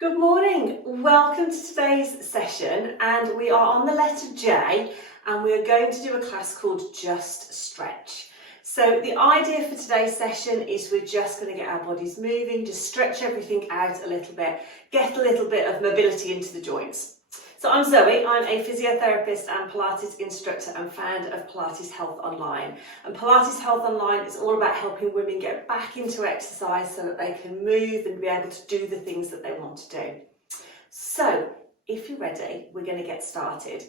Good morning, welcome to today's session, and we are on the letter J and we are going to do a class called Just Stretch. So the idea for today's session is we're just going to get our bodies moving, just stretch everything out a little bit, get a little bit of mobility into the joints. So I'm Zoe, I'm a physiotherapist and Pilates instructor and founder of Pilates Health Online. And Pilates Health Online is all about helping women get back into exercise so that they can move and be able to do the things that they want to do. So if you're ready, we're going to get started.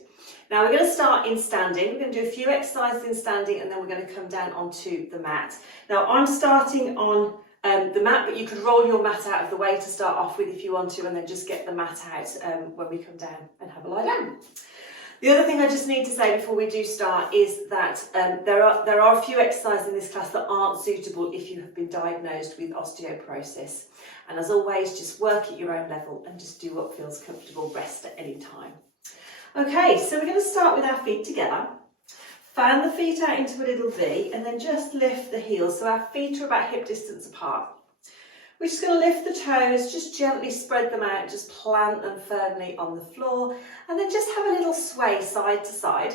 Now we're going to start in standing. We're going to do a few exercises in standing and then we're going to come down onto the mat. Now I'm starting on the mat, but you could roll your mat out of the way to start off with if you want to, and then just get the mat out when we come down and have a lie down. The other thing I just need to say before we do start is that there are a few exercises in this class that aren't suitable if you have been diagnosed with osteoporosis. And as always, just work at your own level and just do what feels comfortable, rest at any time. Okay, so we're going to start with our feet together. Fan the feet out into a little V and then just lift the heels so our feet are about hip distance apart. We're just going to lift the toes, just gently spread them out, just plant them firmly on the floor and then just have a little sway side to side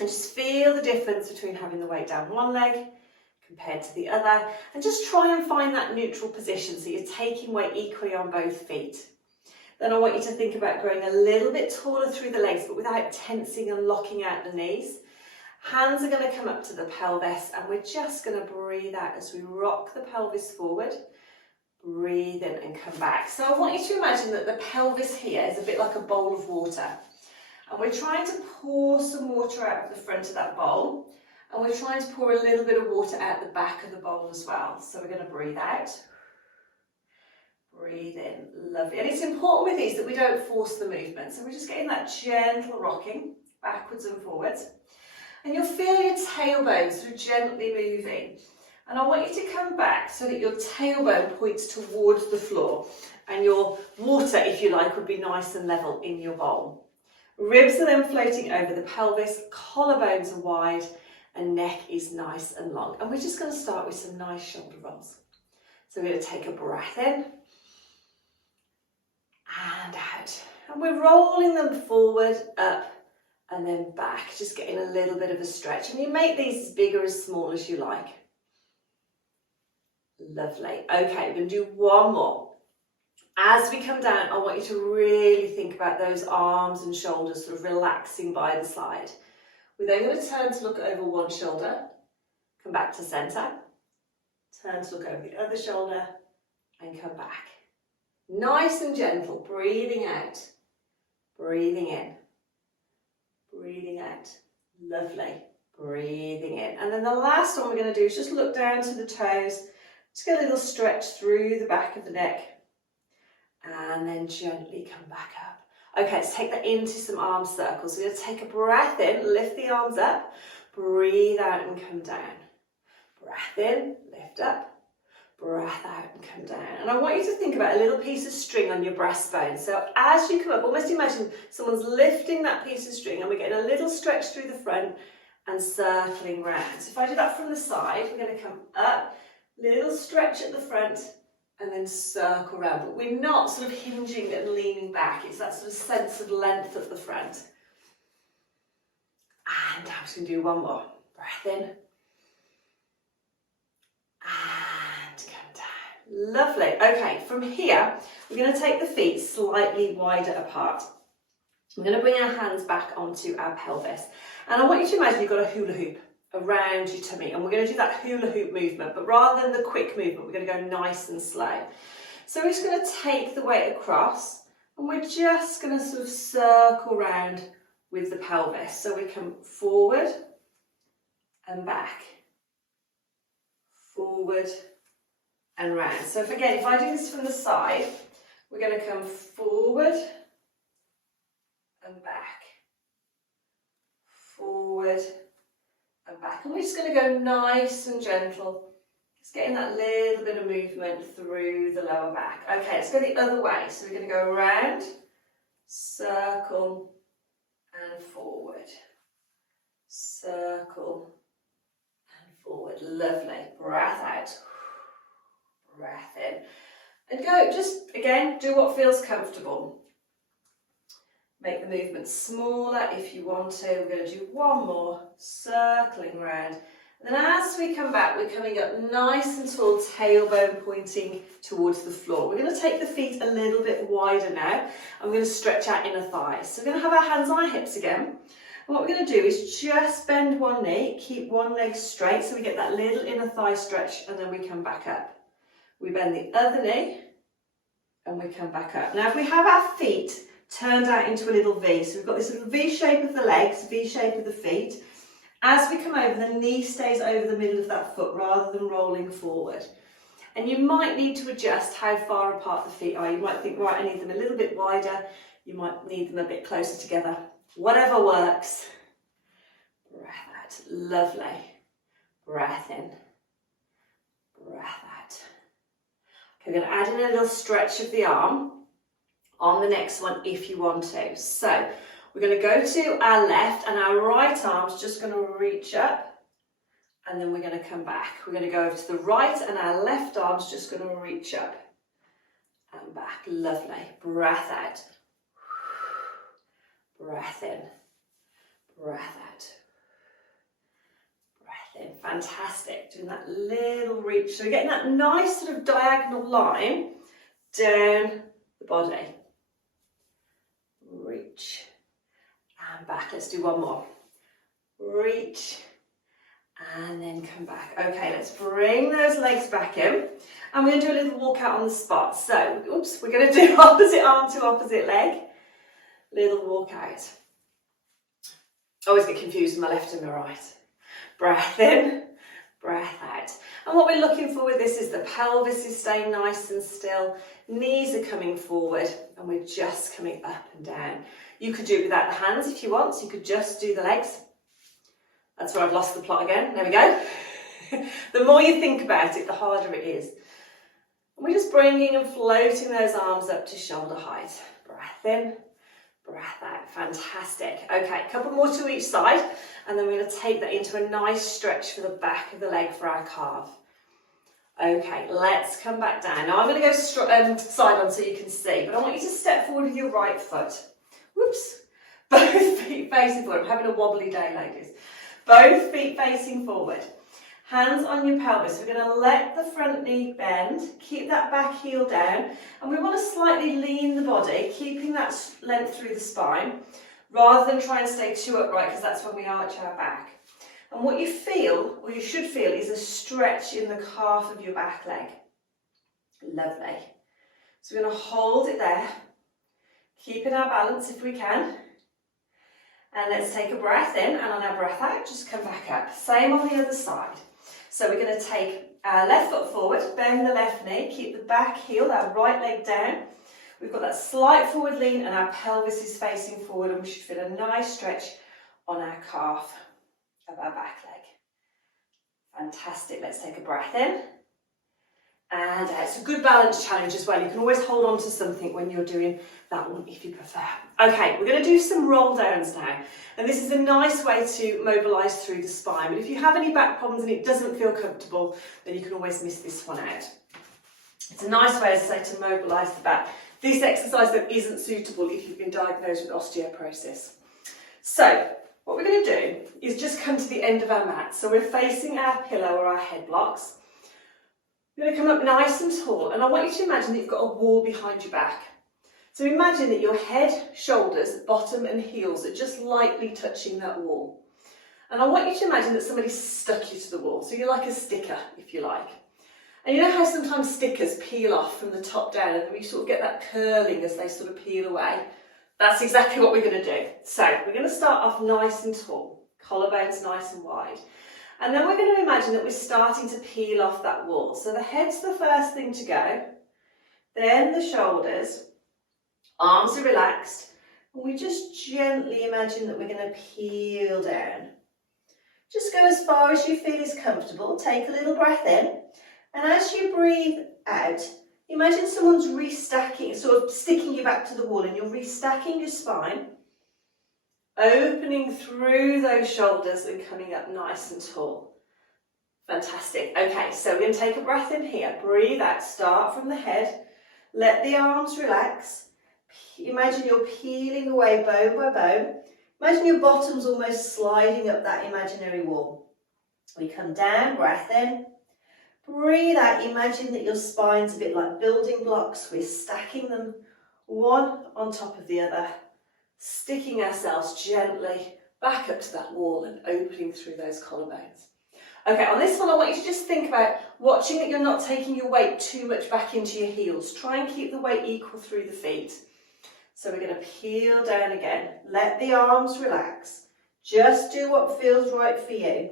and just feel the difference between having the weight down one leg compared to the other, and just try and find that neutral position so you're taking weight equally on both feet. Then I want you to think about growing a little bit taller through the legs but without tensing and locking out the knees. Hands are going to come up to the pelvis and we're just going to breathe out as we rock the pelvis forward. Breathe in and come back. So I want you to imagine that the pelvis here is a bit like a bowl of water. And we're trying to pour some water out of the front of that bowl. And we're trying to pour a little bit of water out the back of the bowl as well. So we're going to breathe out. Breathe in. Lovely. And it's important with these that we don't force the movement. So we're just getting that gentle rocking backwards and forwards. And you'll feel your tailbone sort of gently moving. And I want you to come back so that your tailbone points towards the floor and your water, if you like, would be nice and level in your bowl. Ribs are then floating over the pelvis, collarbones are wide and neck is nice and long. And we're just going to start with some nice shoulder rolls. So we're going to take a breath in and out. And we're rolling them forward, up and then back, just getting a little bit of a stretch. And you make these as big or as small as you like. Lovely. Okay, we're going to do one more. As we come down, I want you to really think about those arms and shoulders sort of relaxing by the side. We're then going to turn to look over one shoulder, come back to centre, turn to look over the other shoulder and come back. Nice and gentle, breathing out, breathing in, breathing out. Lovely. Breathing in. And then the last one we're going to do is just look down to the toes. Just get a little stretch through the back of the neck and then gently come back up. Okay, let's take that into some arm circles. We're going to take a breath in, lift the arms up, breathe out and come down. Breath in, lift up, breath out and come down. And I want you to think about a little piece of string on your breastbone. So as you come up, almost imagine someone's lifting that piece of string and we're getting a little stretch through the front and circling round. So if I do that from the side, we're going to come up, little stretch at the front and then circle round. But we're not sort of hinging and leaning back. It's that sort of sense of length at the front. And I'm just going to do one more. Breath in. And come down. Lovely. Okay, from here, we're going to take the feet slightly wider apart. We're going to bring our hands back onto our pelvis. And I want you to imagine you've got a hula hoop around your tummy, and we're going to do that hula hoop movement, but rather than the quick movement, we're going to go nice and slow. So we're just going to take the weight across and we're just going to sort of circle round with the pelvis. So we come forward and back, forward and round. So if I do this from the side, we're going to come forward and back, forward and back. And we're just going to go nice and gentle, just getting that little bit of movement through the lower back. Okay, let's go the other way. So we're going to go around, circle and forward, circle and forward. Lovely. Breath out, breath in. And go, just again, do what feels comfortable. Make the movement smaller if you want to. We're going to do one more, circling round. And then as we come back, we're coming up nice and tall, tailbone pointing towards the floor. We're going to take the feet a little bit wider now. I'm going to stretch our inner thighs. So we're going to have our hands on our hips again. And what we're going to do is just bend one knee, keep one leg straight so we get that little inner thigh stretch, and then we come back up. We bend the other knee and we come back up. Now if we have our feet turned out into a little V, so we've got this little V shape of the legs, V shape of the feet. As we come over, the knee stays over the middle of that foot rather than rolling forward. And you might need to adjust how far apart the feet are. You might think, right, I need them a little bit wider. You might need them a bit closer together. Whatever works. Breath out. Lovely. Breath in. Breath out. Okay, we're going to add in a little stretch of the arm on the next one if you want to. So we're going to go to our left and our right arm's just going to reach up, and then we're going to come back. We're going to go over to the right and our left arm's just going to reach up and back. Lovely. Breath out. Breath in. Breath out. Breath in. Fantastic. Doing that little reach. So we're getting that nice sort of diagonal line down the body. Reach. And back. Let's do one more. Reach and then come back. Okay, let's bring those legs back in. And we're going to do a little walk out on the spot. So, oops, we're going to do opposite arm to opposite leg. Little walk out. I always get confused with my left and my right. Breath in, breath out. And what we're looking for with this is the pelvis is staying nice and still. Knees are coming forward and we're just coming up and down. You could do it without the hands if you want, so you could just do the legs. That's where I've lost the plot again. There we go. The more you think about it, the harder it is. And we're just bringing and floating those arms up to shoulder height. Breath in, breath out. Fantastic. Okay, a couple more to each side, and then we're going to take that into a nice stretch for the back of the leg for our calf. Okay, let's come back down. Now I'm going to go side on so you can see, but I want you to step forward with your right foot. Whoops. Both feet facing forward. I'm having a wobbly day, ladies. Both feet facing forward. Hands on your pelvis. We're going to let the front knee bend. Keep that back heel down. And we want to slightly lean the body, keeping that length through the spine, rather than try and stay too upright, because that's when we arch our back. And what you feel, or you should feel, is a stretch in the calf of your back leg. Lovely. So we're going to hold it there. Keeping our balance if we can. And let's take a breath in, and on our breath out, just come back up. Same on the other side. So we're going to take our left foot forward, bend the left knee, keep the back heel, our right leg down. We've got that slight forward lean and our pelvis is facing forward, and we should feel a nice stretch on our calf of our back leg. Fantastic. Let's take a breath in. And it's a good balance challenge as well. You can always hold on to something when you're doing that one if you prefer. Okay, we're going to do some roll downs now. And this is a nice way to mobilise through the spine. But if you have any back problems and it doesn't feel comfortable, then you can always miss this one out. It's a nice way, as I say, to mobilise the back. This exercise, though, isn't suitable if you've been diagnosed with osteoporosis. So, what we're going to do is just come to the end of our mat. So we're facing our pillow or our head blocks. You're going to come up nice and tall, and I want you to imagine that you've got a wall behind your back. So imagine that your head, shoulders, bottom and heels are just lightly touching that wall. And I want you to imagine that somebody's stuck you to the wall. So you're like a sticker, if you like. And you know how sometimes stickers peel off from the top down and then we sort of get that curling as they sort of peel away? That's exactly what we're going to do. So we're going to start off nice and tall, collarbones nice and wide. And then we're going to imagine that we're starting to peel off that wall. So the head's the first thing to go, then the shoulders, arms are relaxed, and we just gently imagine that we're going to peel down. Just go as far as you feel is comfortable, take a little breath in, and as you breathe out, imagine someone's restacking, sort of sticking you back to the wall, and you're restacking your spine, opening through those shoulders and coming up nice and tall. Fantastic. Okay, so we're going to take a breath in here. Breathe out. Start from the head. Let the arms relax. Imagine you're peeling away bone by bone. Imagine your bottom's almost sliding up that imaginary wall. We come down, breath in. Breathe out. Imagine that your spine's a bit like building blocks. We're stacking them one on top of the other, sticking ourselves gently back up to that wall and opening through those collarbones. Okay, on this one I want you to just think about watching that you're not taking your weight too much back into your heels. Try and keep the weight equal through the feet. So we're going to peel down again. Let the arms relax. Just do what feels right for you.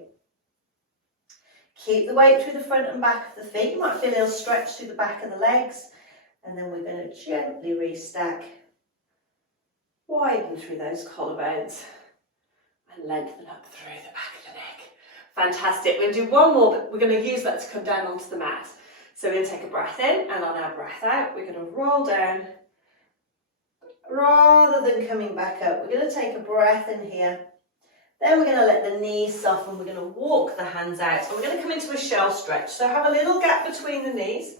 Keep the weight through the front and back of the feet. You might feel a little stretch through the back of the legs. And then we're going to gently restack. Widen through those collarbones. And lengthen up through the back of the neck. Fantastic. We're going to do one more, but we're going to use that to come down onto the mat. So we're going to take a breath in, and on our breath out, we're going to roll down. Rather than coming back up, we're going to take a breath in here. Then we're going to let the knees soften. We're going to walk the hands out. And we're going to come into a shell stretch. So have a little gap between the knees,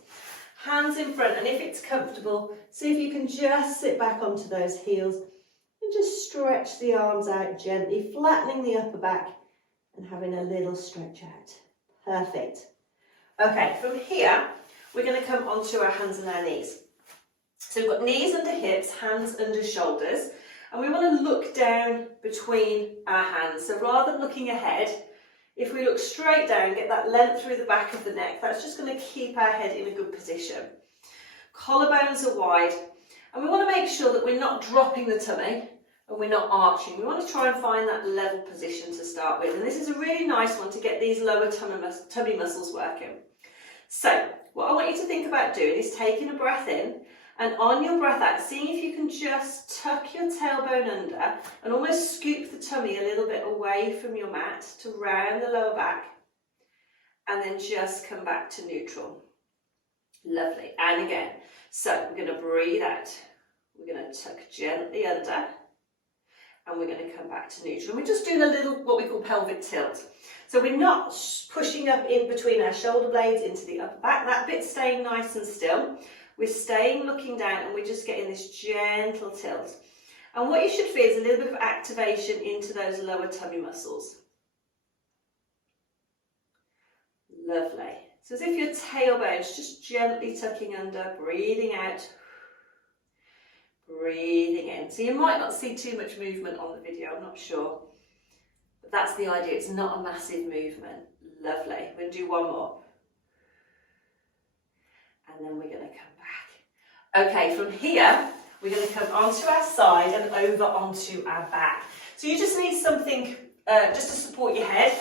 hands in front, and if it's comfortable, see if you can just sit back onto those heels and just stretch the arms out gently, flattening the upper back and having a little stretch out. Perfect. Okay, from here, we're going to come onto our hands and our knees. So we've got knees under hips, hands under shoulders, and we want to look down between our hands. So rather than looking ahead, if we look straight down, get that length through the back of the neck, that's just going to keep our head in a good position. Collarbones are wide, and we want to make sure that we're not dropping the tummy and we're not arching. We want to try and find that level position to start with, and this is a really nice one to get these lower tummy muscles working. So what I want you to think about doing is taking a breath in, and on your breath out, seeing if you can just tuck your tailbone under and almost scoop the tummy a little bit away from your mat to round the lower back, and then just come back to neutral. Lovely. And again, so we're going to breathe out. We're going to tuck gently under, and we're going to come back to neutral. And we're just doing a little what we call pelvic tilt. So we're not pushing up in between our shoulder blades into the upper back. That bit's staying nice and still. We're staying looking down, and we're just getting this gentle tilt. And what you should feel is a little bit of activation into those lower tummy muscles. Lovely. So as if your tailbone's just gently tucking under, breathing out, breathing in. So you might not see too much movement on the video, I'm not sure. But that's the idea, it's not a massive movement. Lovely. We're going to do one more. And then we're going to come back. Okay, from here, we're going to come onto our side and over onto our back. So you just need something just to support your head,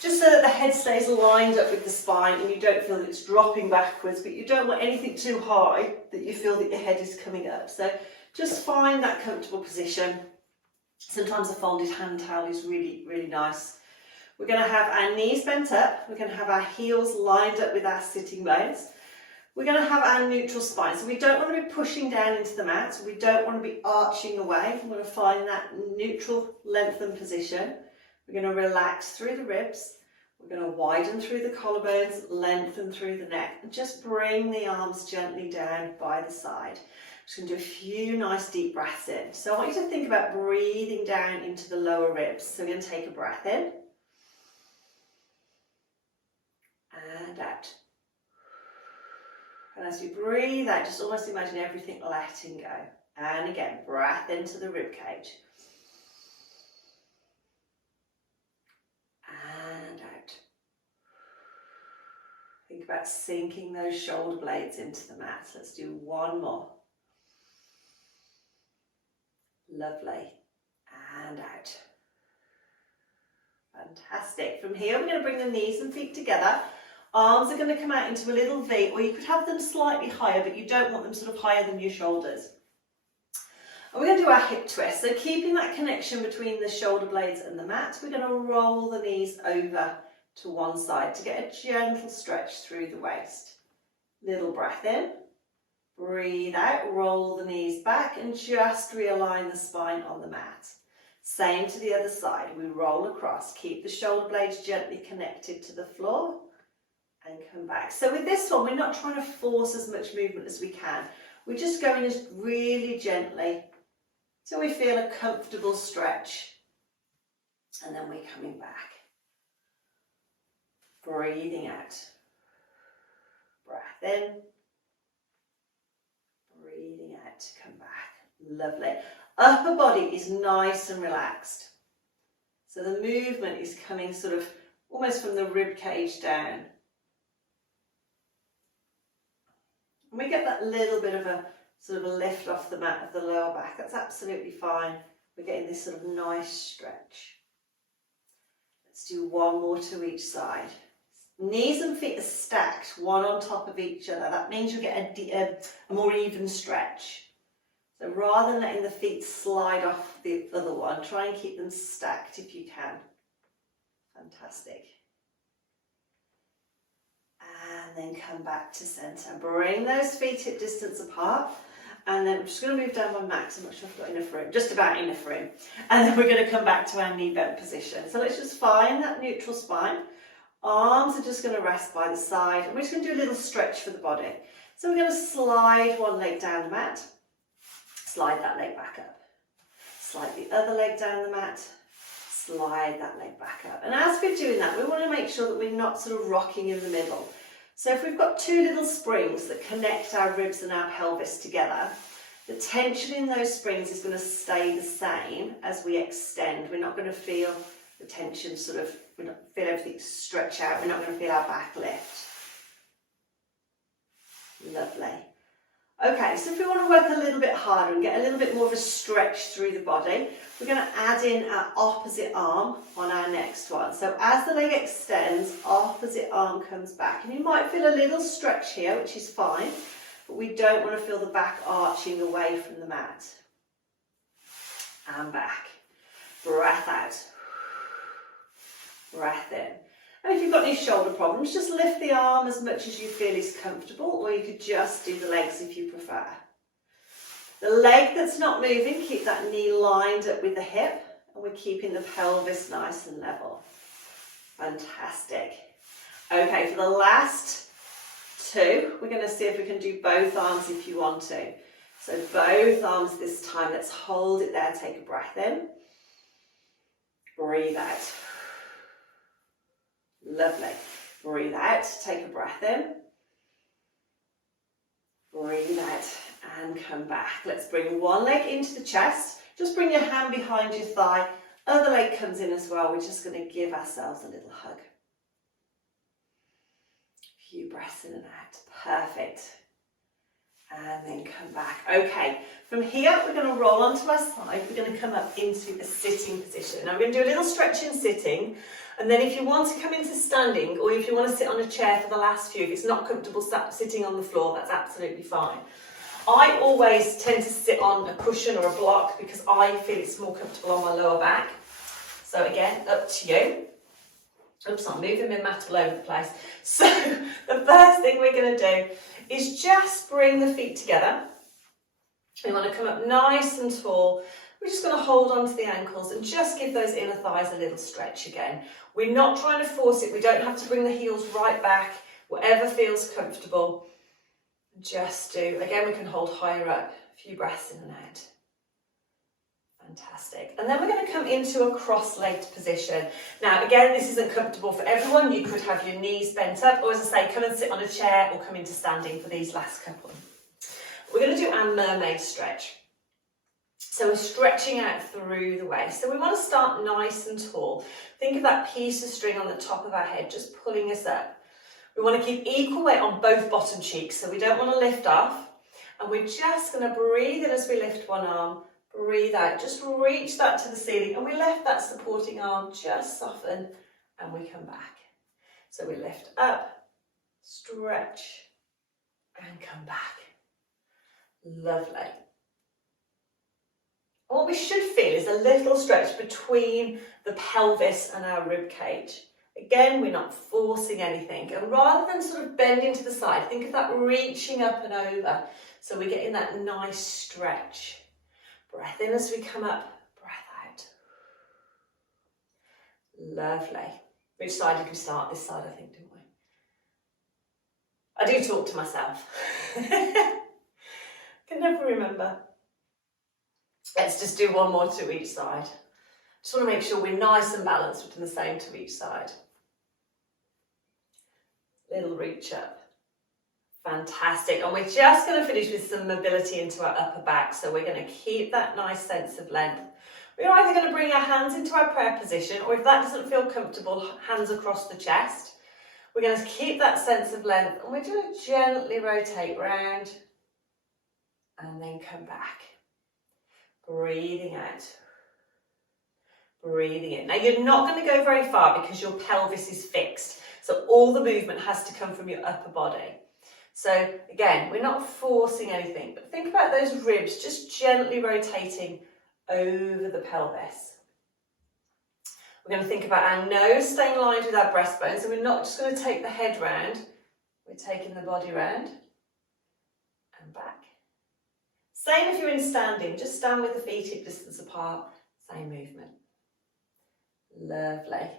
just so that the head stays lined up with the spine and you don't feel that it's dropping backwards, but you don't want anything too high that you feel that your head is coming up. So just find that comfortable position. Sometimes a folded hand towel is really, really nice. We're going to have our knees bent up. We're going to have our heels lined up with our sitting bones. We're going to have our neutral spine. So we don't want to be pushing down into the mat. We don't want to be arching away. We're going to find that neutral lengthened position. We're going to relax through the ribs. We're going to widen through the collarbones, lengthen through the neck, and just bring the arms gently down by the side. Just going to do a few nice deep breaths in. So I want you to think about breathing down into the lower ribs. So we're going to take a breath in and out. And as you breathe out, just almost imagine everything letting go. And again, breath into the rib cage. And out. Think about sinking those shoulder blades into the mat. Let's do one more. Lovely. And out. Fantastic. From here, we're going to bring the knees and feet together. Arms are going to come out into a little V, or you could have them slightly higher, but you don't want them sort of higher than your shoulders. And we're going to do our hip twist. So keeping that connection between the shoulder blades and the mat, we're going to roll the knees over to one side to get a gentle stretch through the waist. Little breath in, breathe out, roll the knees back and just realign the spine on the mat. Same to the other side. We roll across, keep the shoulder blades gently connected to the floor. And come back. So with this one, we're not trying to force as much movement as we can. We're just going as really gently till we feel a comfortable stretch. And then we're coming back. Breathing out. Breath in. Breathing out to come back. Lovely. Upper body is nice and relaxed. So the movement is coming sort of almost from the rib cage down. And we get that little bit of a sort of a lift off the mat of the lower back. That's absolutely fine. We're getting this sort of nice stretch. Let's do one more to each side. Knees and feet are stacked, one on top of each other. That means you get a more even stretch. So rather than letting the feet slide off the other one, try and keep them stacked if you can. Fantastic. And then come back to centre. Bring those feet hip distance apart. And then I'm just going to move down my mat because I'm not sure if I've got enough room. Just about enough room. And then we're going to come back to our knee bent position. So let's just find that neutral spine. Arms are just going to rest by the side. And we're just going to do a little stretch for the body. So we're going to slide one leg down the mat. Slide that leg back up. Slide the other leg down the mat. Slide that leg back up. And as we're doing that, we want to make sure that we're not sort of rocking in the middle. So if we've got two little springs that connect our ribs and our pelvis together, the tension in those springs is going to stay the same as we extend. We're not going to feel the tension sort of, we're not feel everything stretch out. We're not going to feel our back lift. Lovely. Okay, so if we want to work a little bit harder and get a little bit more of a stretch through the body, we're going to add in our opposite arm on our next one. So as the leg extends, opposite arm comes back. And you might feel a little stretch here, which is fine, but we don't want to feel the back arching away from the mat. And back. Breath out. Breath in. And if you've got any shoulder problems, just lift the arm as much as you feel is comfortable, or you could just do the legs if you prefer. The leg that's not moving, keep that knee lined up with the hip, and we're keeping the pelvis nice and level. Fantastic. Okay, for the last two, we're going to see if we can do both arms if you want to. So both arms this time, let's hold it there, take a breath in. Breathe out. Lovely. Breathe out, take a breath in. Breathe out and come back. Let's bring one leg into the chest. Just bring your hand behind your thigh. Other leg comes in as well. We're just going to give ourselves a little hug. A few breaths in and out. Perfect. And then come back. Okay, from here we're going to roll onto our side. We're going to come up into a sitting position. Now we're going to do a little stretch in sitting, and then if you want to come into standing, or if you want to sit on a chair for the last few, if it's not comfortable sitting on the floor, that's absolutely fine. I always tend to sit on a cushion or a block because I feel it's more comfortable on my lower back. So again, up to you. Oops, I'm moving my mat all over the place. So the first thing we're going to do is just bring the feet together. We want to come up nice and tall. We're just going to hold on to the ankles and just give those inner thighs a little stretch again. We're not trying to force it. We don't have to bring the heels right back. Whatever feels comfortable. Just do. Again, we can hold higher up. A few breaths in and out. Fantastic. And then we're going to come into a cross-legged position. Now, again, this isn't comfortable for everyone. You could have your knees bent up, or as I say, come and sit on a chair or come into standing for these last couple. We're going to do our mermaid stretch. So we're stretching out through the waist. So we want to start nice and tall. Think of that piece of string on the top of our head, just pulling us up. We want to keep equal weight on both bottom cheeks, so we don't want to lift off. And we're just going to breathe in as we lift one arm. Breathe out, just reach that to the ceiling, and we let that supporting arm just soften, and we come back. So we lift up, stretch, and come back. Lovely. And what we should feel is a little stretch between the pelvis and our rib cage. Again, we're not forcing anything, and rather than sort of bending to the side, think of that reaching up and over, so we're getting that nice stretch. Breath in as we come up, breath out. Lovely. Which side did we start? This side, I think, didn't we? I do talk to myself. Can never remember. Let's just do one more to each side. Just want to make sure we're nice and balanced, we're doing the same to each side. Little reach up. Fantastic. And we're just going to finish with some mobility into our upper back. So we're going to keep that nice sense of length. We're either going to bring our hands into our prayer position, or if that doesn't feel comfortable, hands across the chest. We're going to keep that sense of length, and we're going to gently rotate round and then come back. Breathing out. Breathing in. Now you're not going to go very far because your pelvis is fixed. So all the movement has to come from your upper body. So again, we're not forcing anything, but think about those ribs just gently rotating over the pelvis. We're going to think about our nose staying aligned with our breastbone. So we're not just going to take the head round, we're taking the body round and back. Same if you're in standing, just stand with the feet hip distance apart, same movement. Lovely.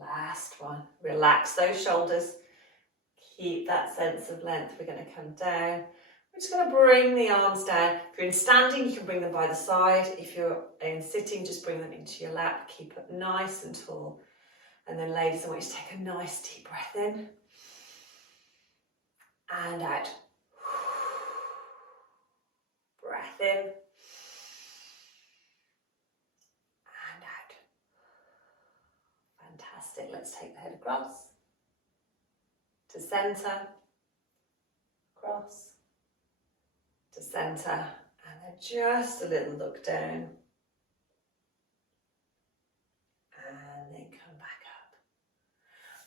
Last one. Relax those shoulders. Keep that sense of length. We're going to come down. We're just going to bring the arms down. If you're in standing, you can bring them by the side. If you're in sitting, just bring them into your lap. Keep it nice and tall. And then, ladies, I want you to take a nice deep breath in and out. Breath in and out. Fantastic. Let's take the head across to centre, across to centre, and then just a little look down and then come back up.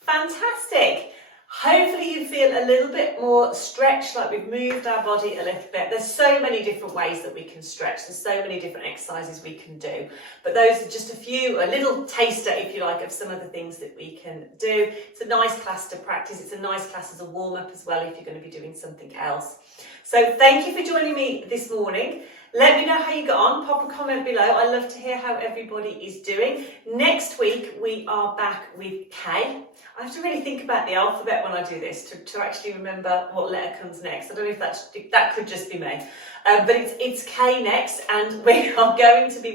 Fantastic. Hopefully you feel a little bit more stretched, like we've moved our body a little bit. There's so many different ways that we can stretch. There's so many different exercises we can do. But those are just a little taster, if you like, of some of the things that we can do. It's a nice class to practice. It's a nice class as a warm-up as well if you're going to be doing something else. So thank you for joining me this morning. Let me know how you got on. Pop a comment below. I love to hear how everybody is doing. Next week, we are back with K. I have to really think about the alphabet when I do this to actually remember what letter comes next. I don't know if that could just be me. But it's K next, and we are going to be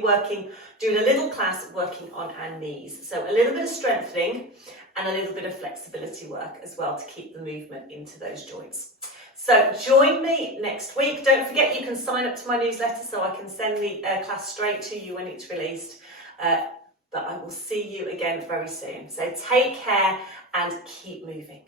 doing a little class working on our knees. So a little bit of strengthening and a little bit of flexibility work as well to keep the movement into those joints. So join me next week. Don't forget you can sign up to my newsletter so I can send the class straight to you when it's released. But I will see you again very soon. So take care and keep moving.